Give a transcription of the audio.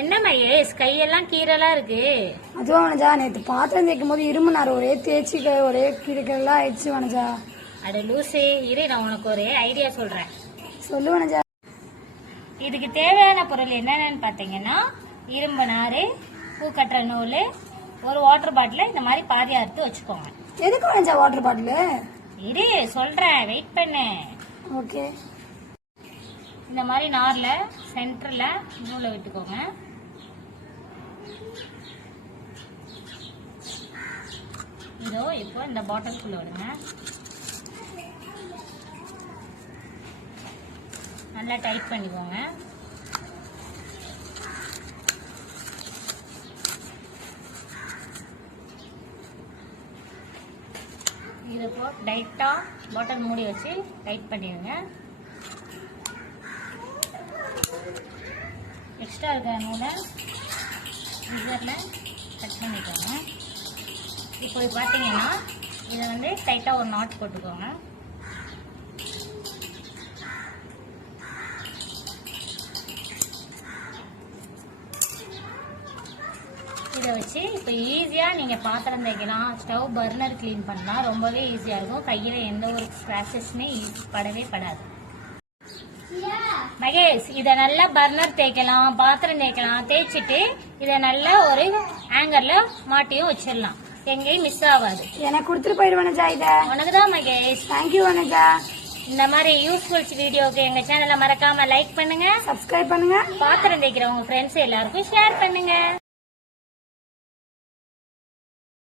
என்ன மகேஷ் கையெல்லாம் கீரெல்லாம் இருக்கு? அதுவும் வனஜா நேற்று பாத்திரம் தேய்க்கும் போது இருமுனார் ஒரே தேய்ச்சி ஒரே கீரைக்கெல்லாம் ஆயிடுச்சு வனஜா. அட லூசு, இரு நான் உனக்கு ஒரு ஐடியா சொல்றேன். சொல்லு வனஜா. இதுக்கு தேவையான பொருள் என்னென்னு பாத்தீங்கன்னா இரும்பு நாறு, பூ கட்டுற நூல், ஒரு வாட்டர் பாட்டில் இந்த மாதிரி பாதியா எடுத்து வச்சுக்கோங்க. எதுக்கு வனஜா வாட்டர் பாட்டில்? இரு சொல்றேன், வெயிட் பண்ணு. ஓகே. இந்த மாதிரி நார்ல சென்டர்ல நூலை விட்டுக்கோங்க. இதோ இப்போ இந்த பாட்டிலுக்குள்ள விடுங்க. நல்லா டைட் பண்ணிக்கோங்க. இது இப்போ டைட்டா பாட்டில் மூடி வச்சு டைட் பண்ணிடுங்க. எக்ஸ்ட்ரா இருக்கிற நூலை சிசரில் கட் பண்ணிக்கோங்க. இப்போ பார்த்தீங்கன்னா இதை வந்து டைட்டாக ஒரு நாட் போட்டுக்கோங்க. இதை வச்சு இப்போ ஈஸியாக நீங்கள் பாத்திரம் தேய்க்கலாம், ஸ்டவ் பர்னர் க்ளீன் பண்ணலாம். ரொம்பவே ஈஸியாக இருக்கும். கையில் எந்த ஒரு ஸ்க்ராச்சஸ்மே படவே படாது. மகேஷ், இதை நல்லா பர்னர் தேய்க்கலாம், பாத்திரம் தேய்க்கலாம். தேய்ச்சிட்டு இதை நல்லா ஒரு ஹேங்கர்ல மாட்டியும் வச்சிடலாம். எங்கேயும் மிஸ் ஆகாது. எனக்கு கொடுத்துட்டு போயிடு வனஜா. இதை உனக்குதான் மகேஷ். தேங்க்யூ வனஜா. இந்த மாதிரி யூஸ்ஃபுல் வீடியோக்கு எங்க சேனலை மறக்காம லைக் பண்ணுங்க, சப்ஸ்கிரைப் பண்ணுங்க. பாத்திரம் தேய்க்கிற உங்க ஃப்ரெண்ட்ஸ் எல்லாருக்கும் ஷேர் பண்ணுங்க.